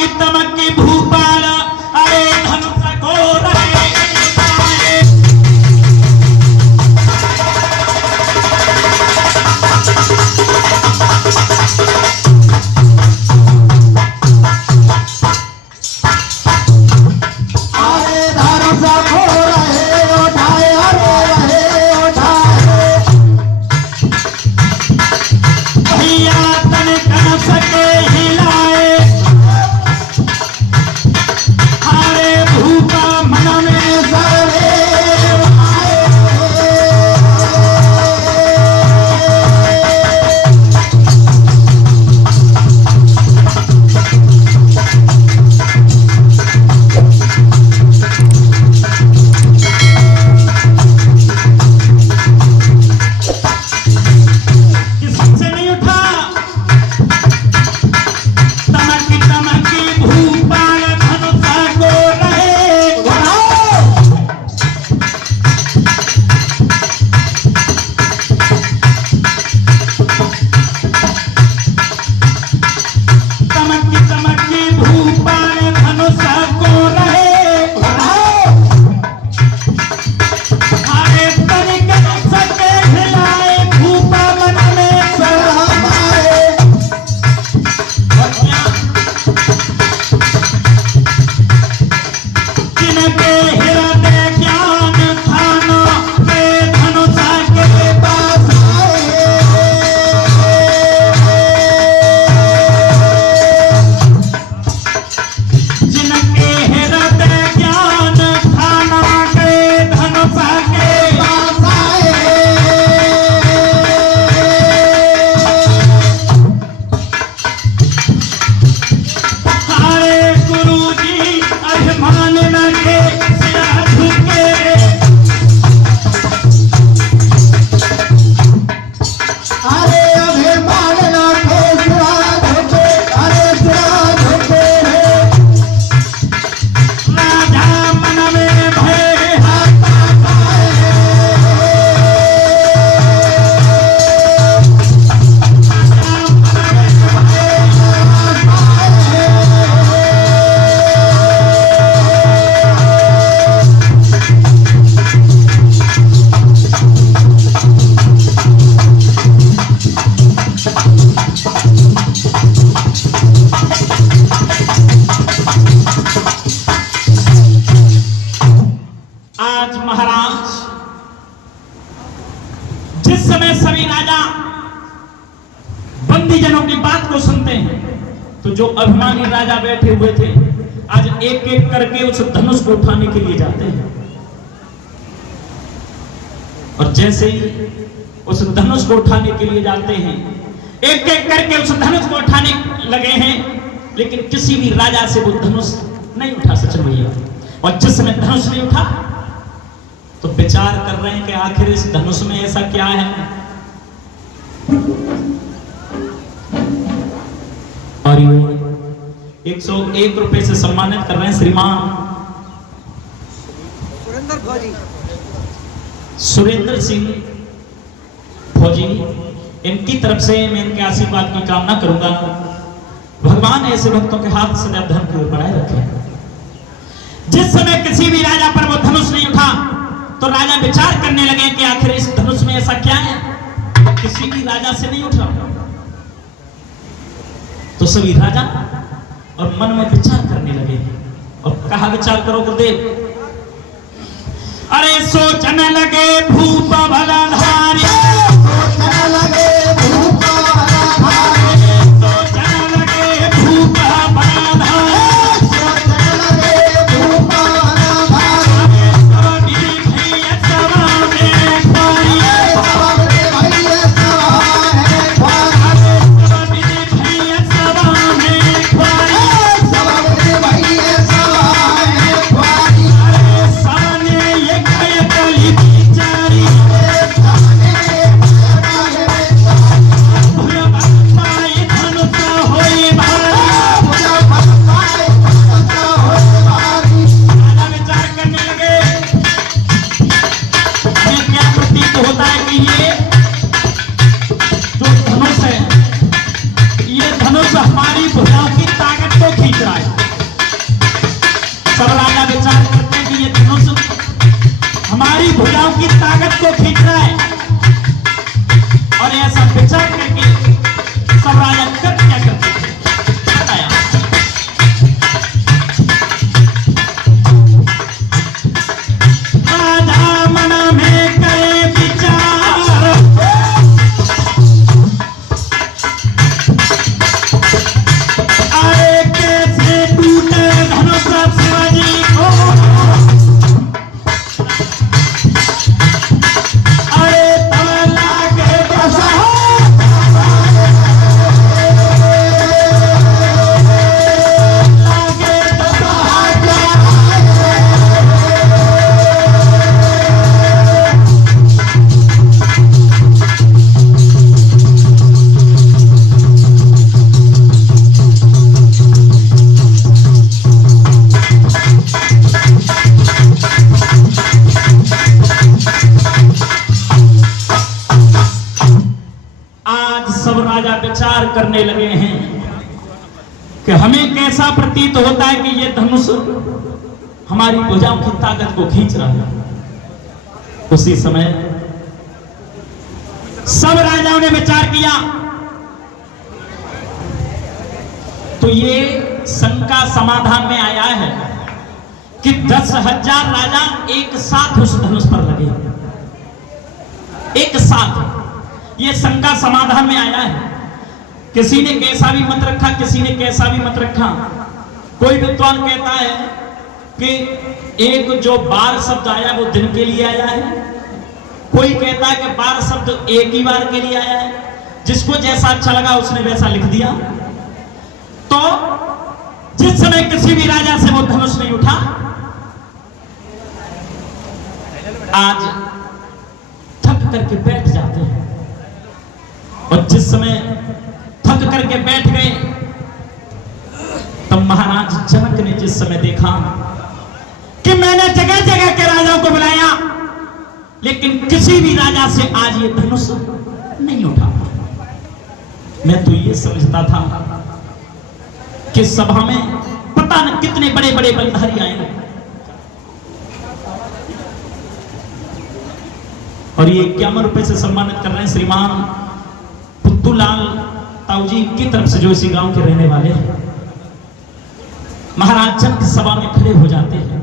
तमकी तमकी भूपाल अरे धनुष को रहे बंदीजनों की बात को सुनते हैं तो जो अभिमानी राजा बैठे हुए थे आज एक एक करके उस धनुष को उठाने के लिए जाते हैं और जैसे ही उस धनुष को उठाने के लिए जाते हैं एक एक करके उस धनुष को उठाने लगे हैं लेकिन किसी भी राजा से वो धनुष नहीं उठा सचन भैया। और जिसने धनुष नहीं उठा तो विचार कर रहे हैं कि आखिर इस धनुष में ऐसा क्या है। और 101 रुपए से सम्मानित कर रहे हैं श्रीमान सुरेंद्र सिंह फौजी। इनकी तरफ से मैं इनके आशीर्वाद की कामना करूंगा। भगवान ऐसे भक्तों के हाथ सदैव धर्म की ओर बढ़ाए रखे। जिस समय किसी भी राजा पर वो धनुष नहीं उठा तो राजा विचार करने लगे कि आखिर इस धनुष में ऐसा क्या है किसी भी राजा से नहीं उठा। तो सभी राजा और मन में विचार करने लगे और कहा विचार करो गुरुदेव। अरे सोचने लगे भूप भलधारी सोचने लगे भूप भलधारी सोचने लगे भूप भलधारी सोचने लगे भूप भलधारी सभी भैया सभा में खोरिए सभी भैया सभा में खोरिए सभी भैया सभा में खोरिए सभी भैया सभा में खोरिए। अरे साने ये कली बिचारी हमारी भुजा की ताकत को खींच रहा जाए। सब राजा विचार करते हैं कि ये धनुष हमारी भुजाओं की ताकत को खींच रहा है, और ऐसा विचार करके सब राजा कर क्या करते थे बताया। राजा मन में करे विचार, अरे कैसे टूटे धनुष शिवाजी को, अरे तब लागे विचार करने लगे हैं कि हमें कैसा प्रतीत होता है कि ये धनुष हमारी भुजाओं की ताकत को खींच रहा है। उसी समय सब राजाओं ने विचार किया तो ये शंका समाधान में आया है कि 10,000 राजा एक साथ उस धनुष पर लगे, एक साथ। ये शंका समाधान में आया है। किसी ने कैसा भी मत रखा, किसी ने कैसा भी मत रखा। कोई विद्वान कहता है कि एक जो 12 शब्द आया वो दिन के लिए आया है, कोई कहता है कि 12 शब्द एक ही बार के लिए आया है। जिसको जैसा अच्छा लगा उसने वैसा लिख दिया। तो जिस समय किसी भी राजा से वो धनुष नहीं उठा, आज थक करके बैठ जाते हैं, और जिस समय थक करके बैठ गए तब महाराज जनक ने जिस समय देखा कि मैंने जगह जगह के राजाओं को बुलाया लेकिन किसी भी राजा से आज ये धनुष नहीं उठा। मैं तो ये समझता था कि सभा में पता न कितने बड़े बड़े बलधारी आएंगे, और ये 51 रुपए से सम्मानित कर रहे हैं श्रीमान पुत्तूलाल ताऊ जी की तरफ से, जो इसी गांव के रहने वाले हैं। महाराज जनक सभा में खड़े हो जाते हैं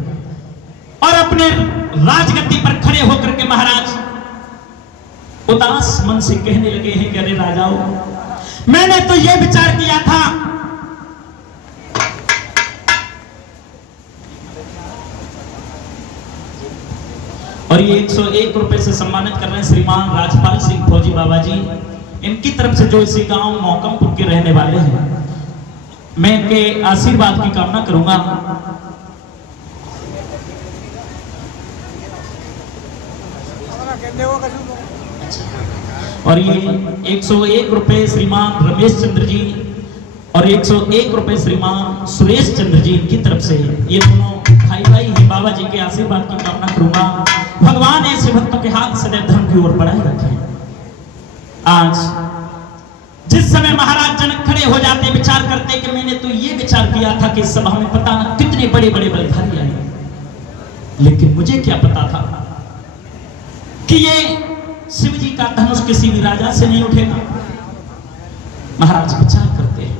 और अपने राजगद्दी पर खड़े होकर के महाराज उदास मन से कहने लगे हैं कि अरे राजाओं, मैंने तो यह विचार किया था और ये 101 रुपए से सम्मानित कर रहे हैं श्रीमान राजपाल सिंह फौजी बाबा जी, इनकी तरफ से, जो इसी गांव मौकमपुर के रहने वाले हैं। मैं इनके आशीर्वाद की कामना करूंगा। और ये 101 रुपए श्रीमान रमेश चंद्र जी और 101 रुपए श्रीमान सुरेश चंद्र जी, इनकी तरफ से, ये दोनों भाई भाई हैं। बाबा जी के आशीर्वाद की कामना करूंगा। भगवान ऐसे भक्तों के हाथ सदैव धर्म की ओर बढ़ाए रखें। आज जिस समय महाराज जनक खड़े हो जाते, विचार करते कि मैंने तो ये विचार किया था कि इस सभा में पता न कितने बड़े बड़े बलधारी आए, लेकिन मुझे क्या पता था कि ये शिव जी का धनुष किसी भी राजा से नहीं उठेगा। महाराज विचार करते हैं,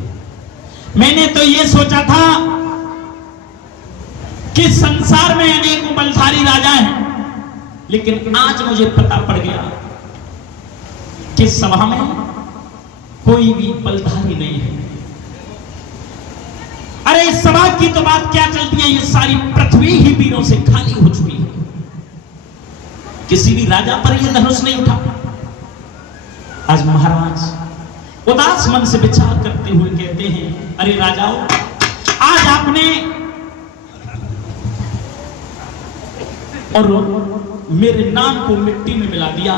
मैंने तो ये सोचा था कि संसार में अनेकों बलधारी राजा हैं, लेकिन आज मुझे पता पड़ गया कि सभा में कोई भी बलधारी नहीं है। अरे इस सभा की तो बात क्या चलती है, ये सारी पृथ्वी ही वीरों से खाली हो चुकी है। किसी भी राजा पर यह धनुष नहीं उठा। आज महाराज उदास मन से विचार करते हुए कहते हैं, अरे राजाओं, आज आपने और मेरे नाम को मिट्टी में मिला दिया।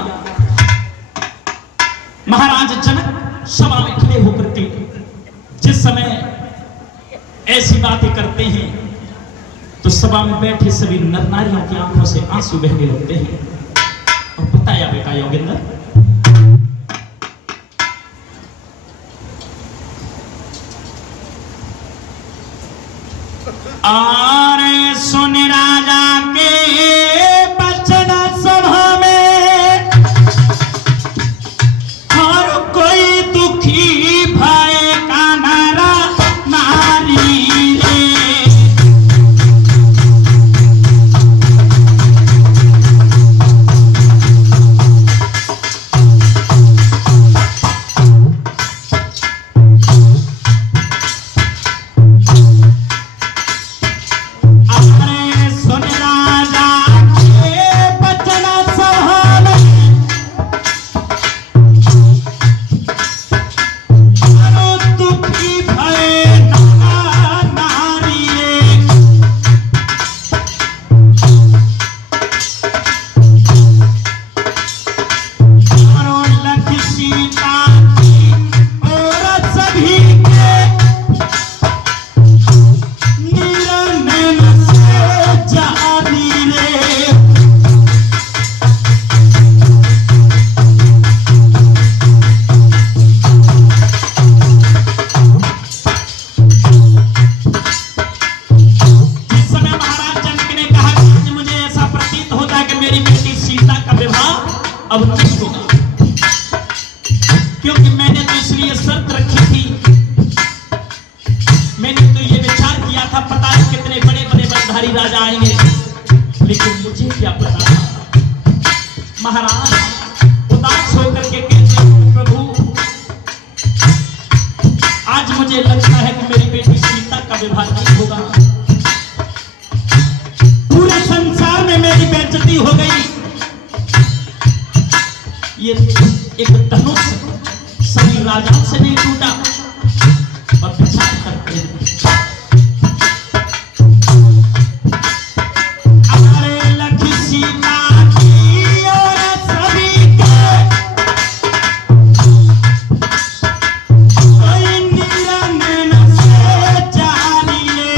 महाराज जनक सभा में खड़े होकर के जिस समय ऐसी बातें करते हैं तो सभा में बैठे सभी नर नारियों की आंखों से आंसू बहने लगते हैं। और बताया बेटा योगेंद्र, और सुन राजा के बचन सभा में हर कोई दुखी भय का नारा नारी रे। अब नहीं होगा, क्योंकि मैंने तो इसलिए शर्त रखी थी, मैंने तो ये विचार किया था पता नहीं कितने बड़े बड़े बलधारी राजा आएंगे, लेकिन मुझे क्या पता। महाराज उदास होकर के कहते हैं प्रभु आज मुझे लगता है कि मेरी बेटी सीता का विवाह नहीं होगा, पूरे संसार में मेरी बेइज्जती हो गई। ये एक धनुष सभी राजाओं से नहीं टूटा। और विचार करते हैं अरे लखी सीता की और सभी के कोई निरंजन से जानी ले।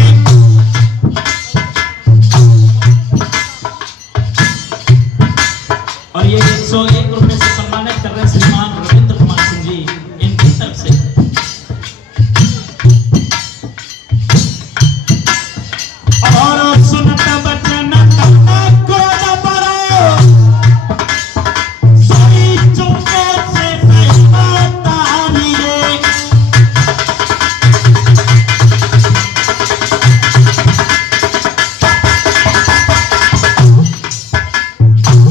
और ये 101 रुपए से सम्मानित कर रहे श्रीमान रविंद्र कुमार सिंह जी, इनकी तरफ से और सुनत बचन को न परो सही चुपे से सही बतानी रे।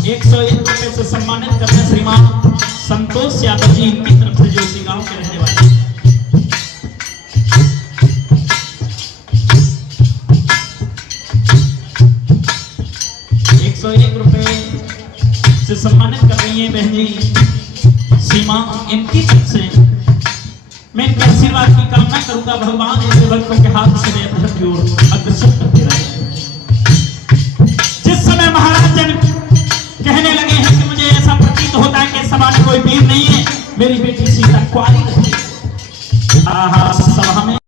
101 रुपए से सम्मानित करते हैं श्रीमान संतोष यादव जी, इनकी तरफ से जो इसी गांव के रहने वाले। से सम्मानित कर रही है बहन जी सीमा, इनकी तरफ से मैं इनके आशीर्वाद की कामना करूंगा। भगवान ऐसे भक्तों के हाथ से धर्म की ओर अग्रसर करते रहे। जिस समय महाराज जन कहने लगे हैं कि मुझे ऐसा प्रतीत होता है कि सभा में कोई वीर नहीं है, मेरी बेटी सीता कुंवारी रही। सभा में